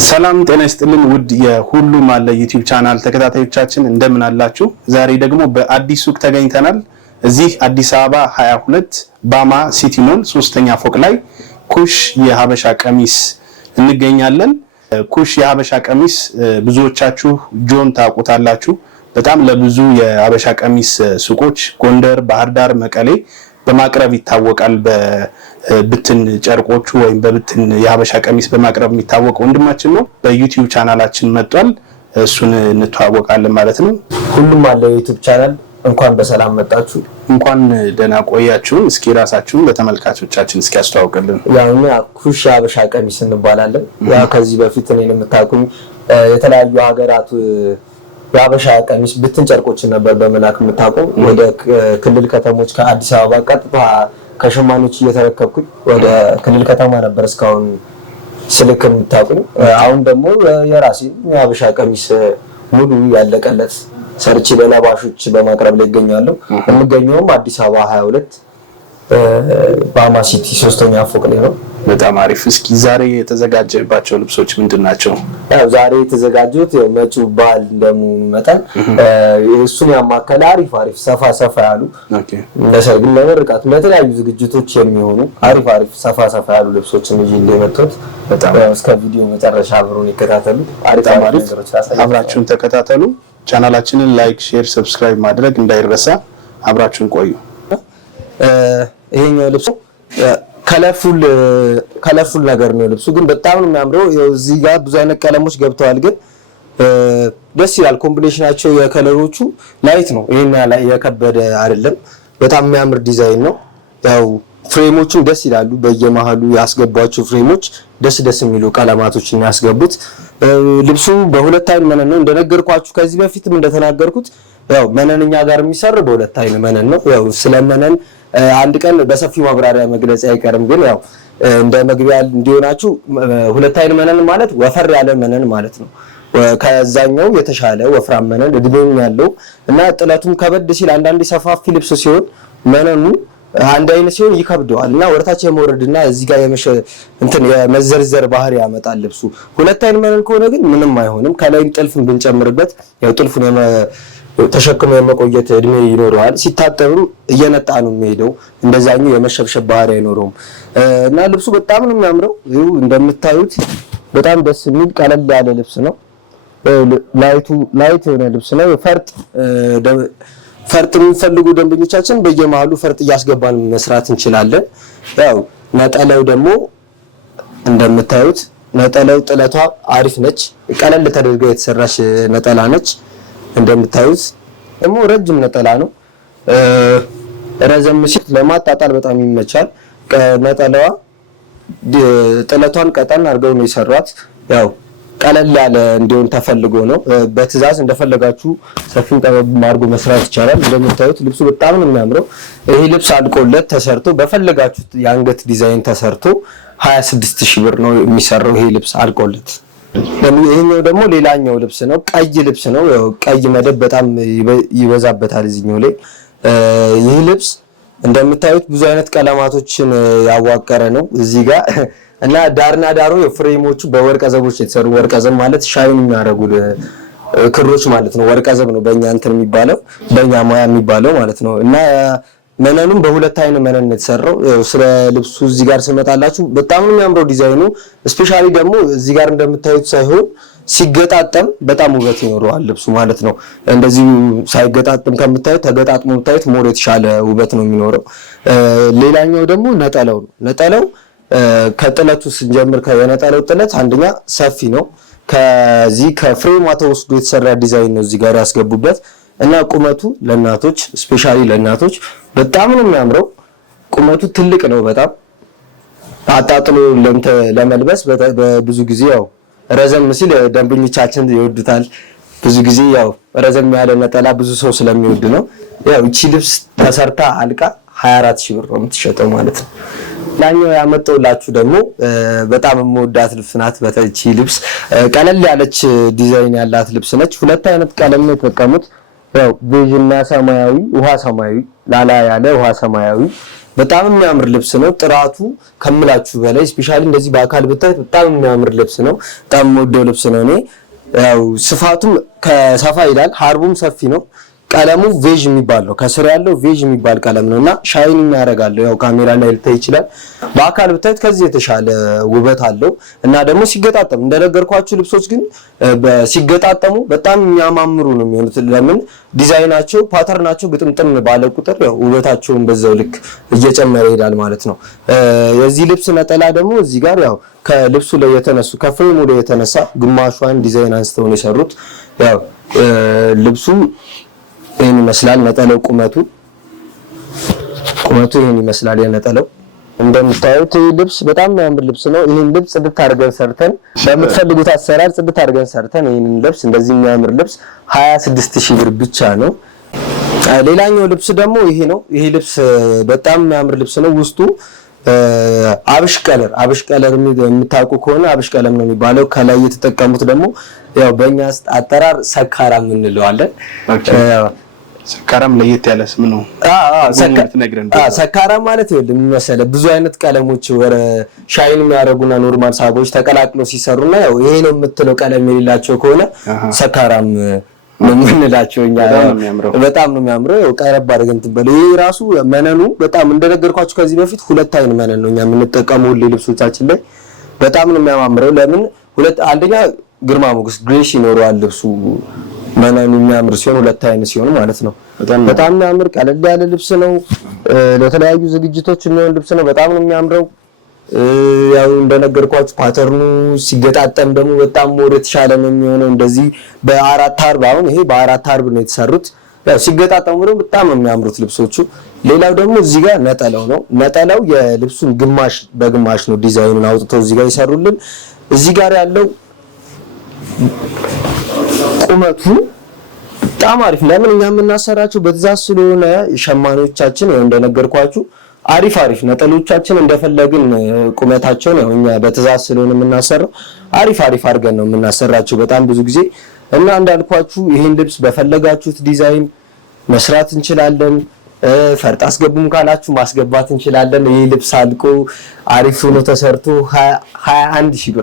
ሰላም ጤና ይስጥልን ውድ የሁሉም አለ ዩቲዩብ ቻናል ተከታታዮቻችን እንደምን አላችሁ? ዛሬ ደግሞ በአዲስ ሱቅ ተገኝተናል። እዚህ አዲስ አበባ 22 ባማ ሲቲ ሞል 3ኛ ፎቅ ላይ ኩሽ የሀበሻ ቀሚስ እንገኛለን። ኩሽ የሀበሻ ቀሚስ ብዙዎቻችሁ ጆን ታውቁታላችሁ። በጣም ለብዙ የሀበሻ ቀሚስ ሱቆች ጎንደር፣ ባህር ዳር፣ መቀሌ በማቅረብ ይታወቃል። በብትን ጨርቆቹ ወይም በብትን የሀበሻ ቀሚስ በማቅረብ የሚታወቅ ወንድማችን ነው። በዩቲዩብ ቻናላችን መጥቷል። እሱን እንተዋወቃለን ማለት ነው። ሁሉም አለ ዩቲዩብ ቻናል እንኳን በሰላም መጣችሁ። እንኳን ደህና ቆያችሁን። እስኪ ራሳችሁን ለተመልካቾቻችን እስኪ አስተዋውቁልን። ያው እኛ ኩሽ የሀበሻ ቀሚስ እንባላለን። ያው ከዚህ በፊት እኔን የምታውቁኝ የተለያዩ ሀገራት የሀበሻ ቀሚስ ብትን ጨርቆችን ነበር በመላክ የምታውቁ። ወደ ክልል ከተሞች ከአዲስ አበባ ቀጥታ ከሸማኔዎች እየተረከብኩኝ ወደ ክልል ከተማ ነበር እስካሁን ስልክ የምታውቁኝ። አሁን ደግሞ የራሴ የሀበሻ ቀሚስ ሙሉ ያለቀለት ሰርቼ ለለባሾች በማቅረብ ላይ ይገኛለሁ። የምገኘውም አዲስ አበባ 22 ባማ ሲቲ 3ኛ ፎቅ ላይ ነው። በጣም አሪፍ። እስኪ ዛሬ የተዘጋጀባቸው ልብሶች ምንድናቸው? ያው ዛሬ የተዘጋጁት መጪው በዓል እንደመሆኑ መጠን እሱን ያማከለ አሪፍ ሰፋ ያሉ ለሰርግ፣ ለምርቃት፣ ለተለያዩ ዝግጅቶች የሚሆኑ አሪፍ ሰፋ ያሉ ልብሶችን ይዤ እንደመጣሁት በጣም እስከ ቪዲዮ መጨረሻ አብረውን ይከታተሉ። አሪፍ አብራችሁን ተከታተሉ። ቻናላችንን ላይክ፣ ሼር፣ ሰብስክራይብ ማድረግ እንዳይረሳ። አብራችሁን ቆዩ። ይሄኛው ልብሱ ከለርፉል ነገር ነው። ልብሱ ግን በጣም ነው የሚያምረው። እዚህ ጋር ብዙ አይነት ቀለሞች ገብተዋል፣ ግን ደስ ይላል ኮምቢኔሽናቸው። የከለሮቹ ላይት ነው፣ ይሄን ላይ የከበደ አይደለም። በጣም የሚያምር ዲዛይን ነው። ያው ፍሬሞቹም ደስ ይላሉ። በየመሃሉ ያስገቧቸው ፍሬሞች ደስ የሚሉ ቀለማቶችን ያስገቡት። ልብሱ በሁለት አይን መነን ነው እንደነገርኳችሁ። ከዚህ በፊትም እንደተናገርኩት ያው መነንኛ ጋር የሚሰራው በሁለት አይን መነን ነው። ያው ስለመነን አንድ ቀን በሰፊው ማብራሪያ መግለጽ አይቀርም፣ ግን ያው እንደ መግቢያ እንዲሆናችሁ ሁለት አይን መነን ማለት ወፈር ያለ መነን ማለት ነው። ከዛኛው የተሻለ ወፍራም መነን እድሜም ያለው እና ጥለቱም ከበድ ሲል አንዳንድ ሰፋፊ ልብስ ሲሆን መነኑ አንድ አይነት ሲሆን ይከብደዋል እና ወርታች የመወረድና እዚህ ጋር የመዘርዘር ባህሪ ያመጣል ልብሱ። ሁለት አይን መነን ከሆነ ግን ምንም አይሆንም። ከላይም ጥልፍን ብንጨምርበት ያው ጥልፉን ተሸክሞ የመቆየት እድሜ ይኖረዋል። ሲታጠብም እየነጣ ነው የሚሄደው። እንደዛኛው የመሸብሸብ ባህሪ አይኖረውም እና ልብሱ በጣም ነው የሚያምረው። ይኸው እንደምታዩት በጣም ደስ የሚል ቀለል ያለ ልብስ ነው። ላይት የሆነ ልብስ ነው። ፈርጥ የሚፈልጉ ደንበኞቻችን በየመሃሉ ፈርጥ እያስገባን መስራት እንችላለን። ያው ነጠላው ደግሞ እንደምታዩት ጥለቷ አሪፍ ነች። ቀለል ተደርጋ የተሰራች ነጠላ ነች። እንደምታዩት ደግሞ ረጅም ነጠላ ነው። ረዘም ሲል ለማጣጣል በጣም ይመቻል። ነጠላዋ ጥለቷን ቀጠን አድርገው ነው የሰሯት። ያው ቀለል ያለ እንዲሆን ተፈልጎ ነው። በትዕዛዝ እንደፈለጋችሁ ሰፊው ጠበብ አድርጎ መስራት ይቻላል። እንደምታዩት ልብሱ በጣም ነው የሚያምረው። ይሄ ልብስ አልቆለት ተሰርቶ በፈለጋችሁት የአንገት ዲዛይን ተሰርቶ 26000 ብር ነው የሚሰራው ይሄ ልብስ አልቆለት። ይሄኛው ደግሞ ሌላኛው ልብስ ነው። ቀይ ልብስ ነው። ቀይ መደብ በጣም ይበዛበታል እዚህኛው ላይ። ይህ ልብስ እንደምታዩት ብዙ አይነት ቀለማቶችን ያዋቀረ ነው እዚህ ጋር እና ዳርና ዳሩ የፍሬሞቹ በወርቀ ዘቦች የተሰሩ ወርቀ ዘብ ማለት ሻይን የሚያደርጉ ክሮች ማለት ነው። ወርቀ ዘብ ነው በእኛ የሚባለው በእኛ ሙያ የሚባለው ማለት ነው። እና መነኑም በሁለት አይን መነን የተሰራው። ስለ ልብሱ እዚህ ጋር ስመጣላችሁ በጣም ነው የሚያምረው ዲዛይኑ። ስፔሻሊ ደግሞ እዚህ ጋር እንደምታዩት ሳይሆን ሲገጣጠም በጣም ውበት ይኖረዋል ልብሱ ማለት ነው። እንደዚህ ሳይገጣጠም ከምታዩት ተገጣጥሞ ብታዩት ሞር የተሻለ ውበት ነው የሚኖረው። ሌላኛው ደግሞ ነጠላው ነው። ነጠላው ከጥለቱ ስንጀምር የነጠላው ጥለት አንደኛ ሰፊ ነው። ከዚህ ከፍሬሟ ተወስዶ የተሰራ ዲዛይን ነው እዚህ ጋር ያስገቡበት እና ቁመቱ ለእናቶች ስፔሻሊ ለእናቶች በጣም ነው የሚያምረው። ቁመቱ ትልቅ ነው በጣም አጣጥሎ ለመልበስ በብዙ ጊዜ ያው ረዘም ሲል ደንበኞቻችን ይወዱታል። ብዙ ጊዜ ያው ረዘም ያለ ነጠላ ብዙ ሰው ስለሚወድ ነው። ያው እቺ ልብስ ተሰርታ አልቃ 24000 ብር ነው የምትሸጠው ማለት ነው። ላኛው ያመጣውላችሁ ደግሞ በጣም የምወዳት ልብስ ናት። በተቺ ልብስ ቀለል ያለች ዲዛይን ያላት ልብስ ነች። ሁለት አይነት ቀለም ነው የተጠቀሙት። ያው ቤጅና ሰማያዊ፣ ውሃ ሰማያዊ፣ ላላ ያለ ውሃ ሰማያዊ በጣም የሚያምር ልብስ ነው። ጥራቱ ከምላችሁ በላይ ስፔሻሊ እንደዚህ በአካል ብታይ በጣም የሚያምር ልብስ ነው። በጣም የምወደው ልብስ ነው። እኔ ያው ስፋቱም ከሰፋ ይላል፣ ሀርቡም ሰፊ ነው። ቀለሙ ቬጅ የሚባል ነው። ከስር ያለው ቬጅ የሚባል ቀለም ነውና ሻይን ያደርጋል። ያው ካሜራ ላይ ልታይ ይችላል። በአካል ብታዩት ከዚህ የተሻለ ውበት አለው እና ደግሞ ሲገጣጠም እንደነገርኳችሁ ልብሶች ግን ሲገጣጠሙ በጣም የሚያማምሩ ነው የሚሆኑት። ለምን ዲዛይናቸው ፓተርናቸው ግጥምጥም ባለ ቁጥር ያው ውበታቸውን በዛው ልክ እየጨመረ ይሄዳል ማለት ነው። የዚህ ልብስ ነጠላ ደግሞ እዚህ ጋር ያው ከልብሱ ላይ የተነሱ ከፍሬሙ ላይ የተነሳ ግማሿን ዲዛይን አንስተው ነው የሰሩት። ያው ልብሱ ይሄን ይመስላል። ነጠላው ቁመቱ ይሄን ይመስላል። የነጠላው እንደምታዩት ልብስ በጣም የሚያምር ልብስ ነው። ይሄን ልብስ ጽድት አድርገን ሰርተን በምትፈልጉት አሰራር ጽድት አድርገን ሰርተን ይሄንን ልብስ እንደዚህ የሚያምር ልብስ 26000 ብር ብቻ ነው። ሌላኛው ልብስ ደግሞ ይሄ ነው። ይሄ ልብስ በጣም የሚያምር ልብስ ነው። ውስጡ አብሽ ቀለር የምታውቁ ከሆነ አብሽ ቀለም ነው የሚባለው። ከላይ የተጠቀሙት ደግሞ ያው በእኛ አጠራር ሰካራም እንለዋለን። ሰካራም ለየት ያለ ስም ነው። ሰካራም ማለት ይኸውልህ የሚመስለው ብዙ አይነት ቀለሞች ወረ ሻይን የሚያደርጉና ኖርማል ሳቦች ተቀላቅለው ሲሰሩና ያው ይሄ ነው የምትለው ቀለም የሌላቸው ከሆነ ሰካራም ነው የምንላቸው እኛ። በጣም ነው የሚያምረው። ያው ቀረብ አድርገን ትበለው። ይሄ ራሱ መነኑ በጣም እንደነገርኳችሁ ከዚህ በፊት ሁለት አይን መነን ነው እኛ የምንጠቀመው ልብሶቻችን ላይ። በጣም ነው የሚያማምረው። ለምን አንደኛ ግርማ ሞገስ ግሬሽ ይኖረዋል ልብሱ መነኑ የሚያምር ሲሆን ሁለት አይን ሲሆን ማለት ነው። በጣም የሚያምር ቀለል ያለ ልብስ ነው። ለተለያዩ ዝግጅቶች የሚሆን ልብስ ነው። በጣም ነው የሚያምረው። ያው እንደነገርኳችሁ ፓተርኑ ሲገጣጠም ደግሞ በጣም ሞር የተሻለ ነው የሚሆነው። እንደዚህ በአራት አርብ አሁን ይሄ በአራት አርብ ነው የተሰሩት። ያው ሲገጣጠሙ ደግሞ በጣም የሚያምሩት ልብሶቹ። ሌላው ደግሞ እዚህ ጋር ነጠላው ነው። ነጠላው የልብሱን ግማሽ በግማሽ ነው ዲዛይኑን አውጥተው እዚህ ጋር ይሰሩልን። እዚህ ጋር ያለው ቁመቱ በጣም አሪፍ። ለምን እኛ የምናሰራቸው በትእዛዝ ስለሆነ ሸማኔዎቻችን ያው እንደነገርኳችሁ አሪፍ ነጠሎቻችን እንደፈለግን ቁመታቸውን ያው እኛ በትእዛዝ ስለሆነ የምናሰራው አሪፍ አድርገን ነው የምናሰራቸው በጣም ብዙ ጊዜ። እና እንዳልኳችሁ ይሄን ልብስ በፈለጋችሁት ዲዛይን መስራት እንችላለን። ፈርጥ አስገቡም ካላችሁ ማስገባት እንችላለን። ይሄ ልብስ አልቆ አሪፍ ሆኖ ተሰርቶ 21000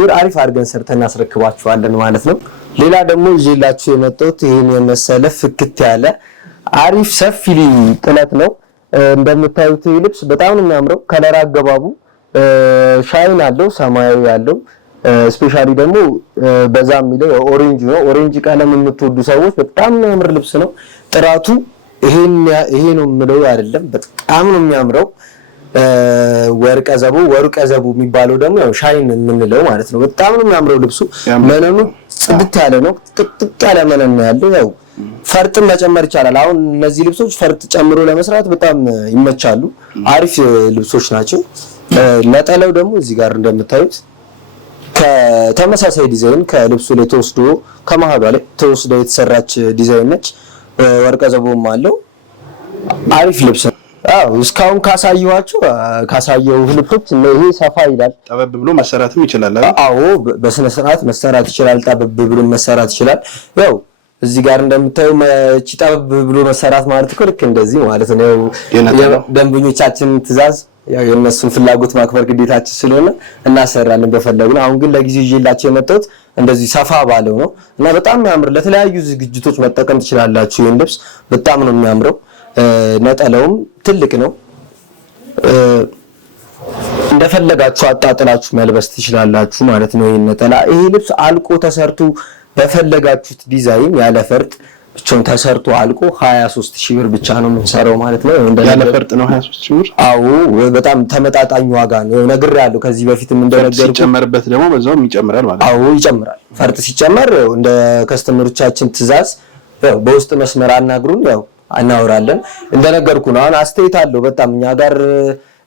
ብር አሪፍ አድርገን ሰርተን እናስረክባችኋለን ማለት ነው። ሌላ ደግሞ ይዤላችሁ የመጣሁት ይሄን የመሰለ ፍክት ያለ አሪፍ ሰፊ ጥለት ነው። እንደምታዩት ይሄ ልብስ በጣም ነው የሚያምረው። ከለር አገባቡ ሻይን አለው፣ ሰማያዊ አለው። ስፔሻሊ ደግሞ በዛ የሚለው ኦሬንጅ ነው። ኦሬንጅ ቀለም የምትወዱ ሰዎች በጣም የሚያምር ልብስ ነው። ጥራቱ ይሄ ነው የምለው አይደለም፣ በጣም ነው የሚያምረው። ወርቀ ዘቡ የሚባለው ደግሞ ያው ሻይን የምንለው ማለት ነው። በጣም ነው የሚያምረው ልብሱ። መነኑ ጽድት ያለ ነው። ጥቅጥቅ ያለ መነን ነው ያለው። ያው ፈርጥም መጨመር ይቻላል። አሁን እነዚህ ልብሶች ፈርጥ ጨምሮ ለመስራት በጣም ይመቻሉ። አሪፍ ልብሶች ናቸው። ነጠላው ደግሞ እዚህ ጋር እንደምታዩት ከተመሳሳይ ዲዛይን ከልብሱ ላይ ተወስዶ ከመሃሉ ላይ ተወስዶ የተሰራች ዲዛይን ነች። ወርቀ ዘቦም አለው። አሪፍ ልብስ ነው። እስካሁን ካሳየው ልብሶች ይሄ ሰፋ ይላል። ጠበብ ብሎ መሰራትም ይችላል አይደል? አዎ በስነ ስርዓት መሰራት ይችላል። ጠበብ ብሎ መሰራት ይችላል። ያው እዚህ ጋር እንደምታዩ ጠበብ ብሎ መሰራት ማለት እኮ ልክ እንደዚህ ማለት ነው። ደንበኞቻችን ትእዛዝ ያው የነሱን ፍላጎት ማክበር ግዴታችን ስለሆነ እናሰራለን በፈለጉን። አሁን ግን ለጊዜው ይዤላችሁ የመጣሁት እንደዚህ ሰፋ ባለው ነው እና በጣም የሚያምር ለተለያዩ ዝግጅቶች መጠቀም ትችላላችሁ። ይሄን ልብስ በጣም ነው የሚያምረው። ነጠላውም ትልቅ ነው። እንደፈለጋችሁ አጣጥላችሁ መልበስ ትችላላችሁ ማለት ነው። ይሄን ነጠላ ይሄ ልብስ አልቆ ተሰርቶ በፈለጋችሁት ዲዛይን ያለ ፈርጥ ብቻውን ተሰርቶ አልቆ 23000 ብር ብቻ ነው የምንሰራው ማለት ነው። ያለ ፈርጥ ነው 23000 ብር። አዎ በጣም ተመጣጣኝ ዋጋ ነው። ነግሬያለሁ ከዚህ በፊትም እንደነገርኩ። ሲጨመርበት ደግሞ በዛውም ይጨምራል ማለት ነው። አዎ ይጨምራል። ፈርጥ ሲጨመር እንደ ከስተመሮቻችን ትእዛዝ ያው በውስጥ መስመር አናግሩን፣ ያው እናወራለን። እንደነገርኩ ነው። አሁን አስተያየት አለው በጣም እኛ ጋር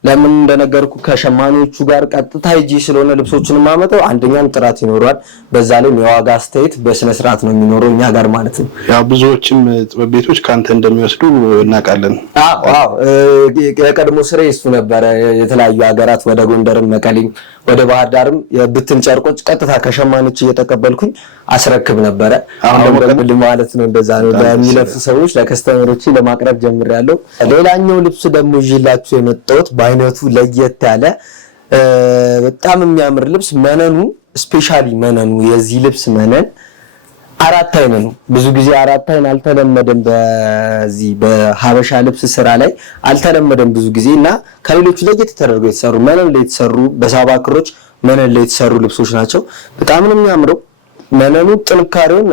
ለምን እንደነገርኩ ከሸማኔዎቹ ጋር ቀጥታ ሂጂ ስለሆነ ልብሶችን ማመጣው አንደኛም ጥራት ይኖራል፣ በዛ ላይ የዋጋ አስተያየት በስነ ስርዓት ነው የሚኖረው እኛ ጋር ማለት ነው። ያው ብዙዎችም ጥበብ ቤቶች ካንተ እንደሚወስዱ እናውቃለን። አዎ የቀድሞ ስራ እሱ ነበረ። የተለያዩ ሀገራት ወደ ጎንደርም፣ መቀሌም፣ ወደ ባህር ዳርም የብትን ጨርቆች ቀጥታ ከሸማኔዎች እየተቀበልኩኝ አስረክብ ነበረ። አሁን ደግሞ ማለት ነው እንደዛ ነው ለሚለብሱ ሰዎች ለከስተመሮች ለማቅረብ ጀምሬያለሁ። ሌላኛው ልብስ ደግሞ ይዤላችሁ የመጣሁት በአይነቱ ለየት ያለ በጣም የሚያምር ልብስ መነኑ ስፔሻሊ መነኑ የዚህ ልብስ መነን አራት አይን ነው። ብዙ ጊዜ አራት አይን አልተለመደም፣ በዚህ በሀበሻ ልብስ ስራ ላይ አልተለመደም ብዙ ጊዜና ከሌሎቹ ለየት ተደርገው የተሰሩ መነን ላይ የተሰሩ በሳባ ክሮች መነን ላይ የተሰሩ ልብሶች ናቸው። በጣም ነው የሚያምረው። መነኑ ጥንካሬውን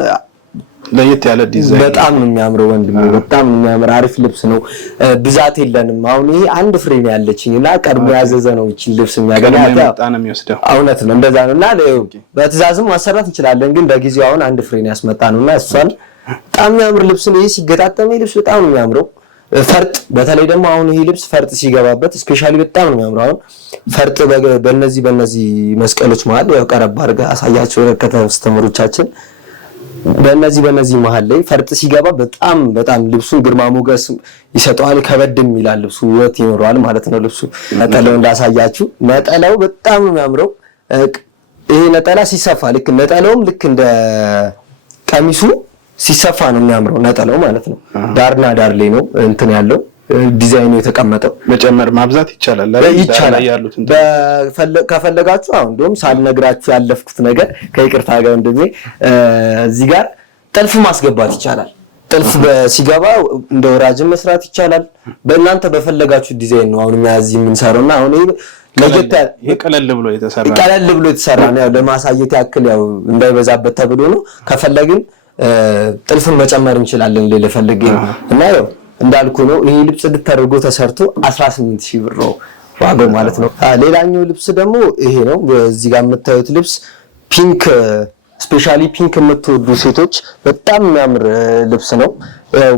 ለየት ያለ ዲዛይን በጣም ነው የሚያምረው ወንድሜ፣ በጣም ነው የሚያምር አሪፍ ልብስ ነው። ብዛት የለንም። አሁን ይሄ አንድ ፍሬ ነው ያለችኝና ቀድሞ ያዘዘ ነው እቺ ልብስ የሚያገኛት በጣም የሚወስደው እውነት ነው። እንደዛ ነውና በትዕዛዝም ማሰራት እንችላለን፣ ግን በጊዜው አሁን አንድ ፍሬ ነው ያስመጣ ነውና እሷን በጣም የሚያምር ልብስ ነው። ይሄ ሲገጣጠም ልብስ በጣም ነው የሚያምረው። ፈርጥ በተለይ ደግሞ አሁን ይሄ ልብስ ፈርጥ ሲገባበት ስፔሻሊ በጣም ነው የሚያምረው። አሁን ፈርጥ በእነዚህ መስቀሎች መሀል ያው ቀረብ አድርገህ አሳያቸው ከተስተመሮቻችን በእነዚህ መሀል ላይ ፈርጥ ሲገባ በጣም ልብሱን ግርማ ሞገስ ይሰጠዋል። ከበድም ይላል ልብሱ ውበት ይኖረዋል ማለት ነው። ልብሱ ነጠላው እንዳሳያችሁ ነጠላው በጣም ነው የሚያምረው። ይሄ ነጠላ ሲሰፋ ልክ ነጠላውም ልክ እንደ ቀሚሱ ሲሰፋ ነው የሚያምረው ነጠላው ማለት ነው። ዳርና ዳር ላይ ነው እንትን ያለው ዲዛይኑ የተቀመጠው። መጨመር ማብዛት ይቻላል ያሉትን ከፈለጋችሁ አሁን እንደውም ሳልነግራችሁ ያለፍኩት ነገር ከይቅርታ ጋር እንደዚህ እዚህ ጋር ጥልፍ ማስገባት ይቻላል። ጥልፍ ሲገባ እንደ ወራጅን መስራት ይቻላል። በእናንተ በፈለጋችሁ ዲዛይን ነው አሁን እዚህ የምንሰራውና አሁን ይሄ ቀለል ብሎ የተሰራ ነው። ያው ለማሳየት ያክል ያው እንዳይበዛበት ተብሎ ነው። ከፈለግን ጥልፍን መጨመር እንችላለን ለፈልግ እና ያው እንዳልኩ ነው። ይሄ ልብስ ተደርጎ ተሰርቶ 18000 ብር ነው ዋጋው ማለት ነው። ሌላኛው ልብስ ደግሞ ይሄ ነው። እዚህ ጋር የምታዩት ልብስ ፒንክ ስፔሻሊ ፒንክ የምትወዱ ሴቶች በጣም የሚያምር ልብስ ነው። ያው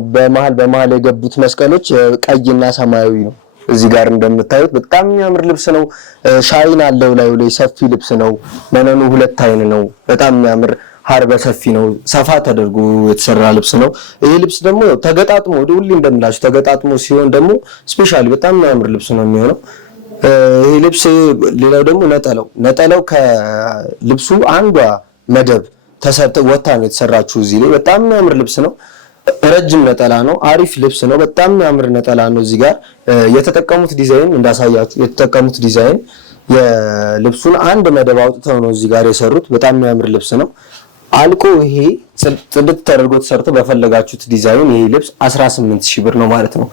በመሃል የገቡት መስቀሎች ቀይና ሰማያዊ ነው። እዚህ ጋር እንደምታዩት በጣም የሚያምር ልብስ ነው። ሻይን አለው ላይ ሰፊ ልብስ ነው። መነኑ ሁለት አይን ነው። በጣም የሚያምር ሀርበ ሰፊ ነው። ሰፋ ተደርጎ የተሰራ ልብስ ነው። ይሄ ልብስ ደግሞ ተገጣጥሞ ወደ ሁሉ እንደምላችሁ ተገጣጥሞ ሲሆን ደግሞ ስፔሻሊ በጣም የሚያምር ልብስ ነው የሚሆነው። ይሄ ልብስ ሌላው ደግሞ ነጠላው ከልብሱ አንዷ መደብ ተሰርተ ወጣ ነው የተሰራችው። እዚህ ላይ በጣም የሚያምር ልብስ ነው። ረጅም ነጠላ ነው። አሪፍ ልብስ ነው። በጣም የሚያምር ነጠላ ነው። እዚህ ጋር የተጠቀሙት ዲዛይን እንዳሳያችሁ የተጠቀሙት ዲዛይን የልብሱን አንድ መደብ አውጥተው ነው እዚህ ጋር የሰሩት። በጣም የሚያምር ልብስ ነው። አልቆ ይሄ ጽድት ተደርጎ ተሰርቶ በፈለጋችሁት ዲዛይን ይሄ ልብስ 18000 ብር ነው ማለት ነው።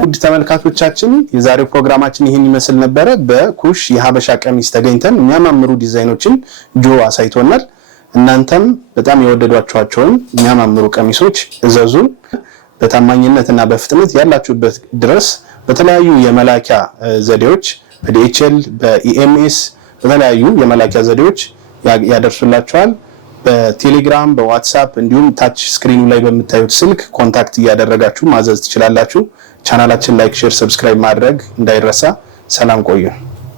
ውድ ተመልካቾቻችን የዛሬው ፕሮግራማችን ይሄን ይመስል ነበረ። በኩሽ የሀበሻ ቀሚስ ተገኝተን የሚያማምሩ ዲዛይኖችን ጆ አሳይቶናል። እናንተም በጣም የወደዷቸውን የሚያማምሩ ቀሚሶች እዘዙን። በታማኝነትና በፍጥነት ያላችሁበት ድረስ በተለያዩ የመላኪያ ዘዴዎች በዲኤችኤል በኢኤምኤስ በተለያዩ የመላኪያ ዘዴዎች ያደርሱላችኋል። በቴሌግራም በዋትስአፕ እንዲሁም ታች ስክሪኑ ላይ በምታዩት ስልክ ኮንታክት እያደረጋችሁ ማዘዝ ትችላላችሁ። ቻናላችን ላይክ፣ ሼር፣ ሰብስክራይብ ማድረግ እንዳይረሳ። ሰላም ቆዩ።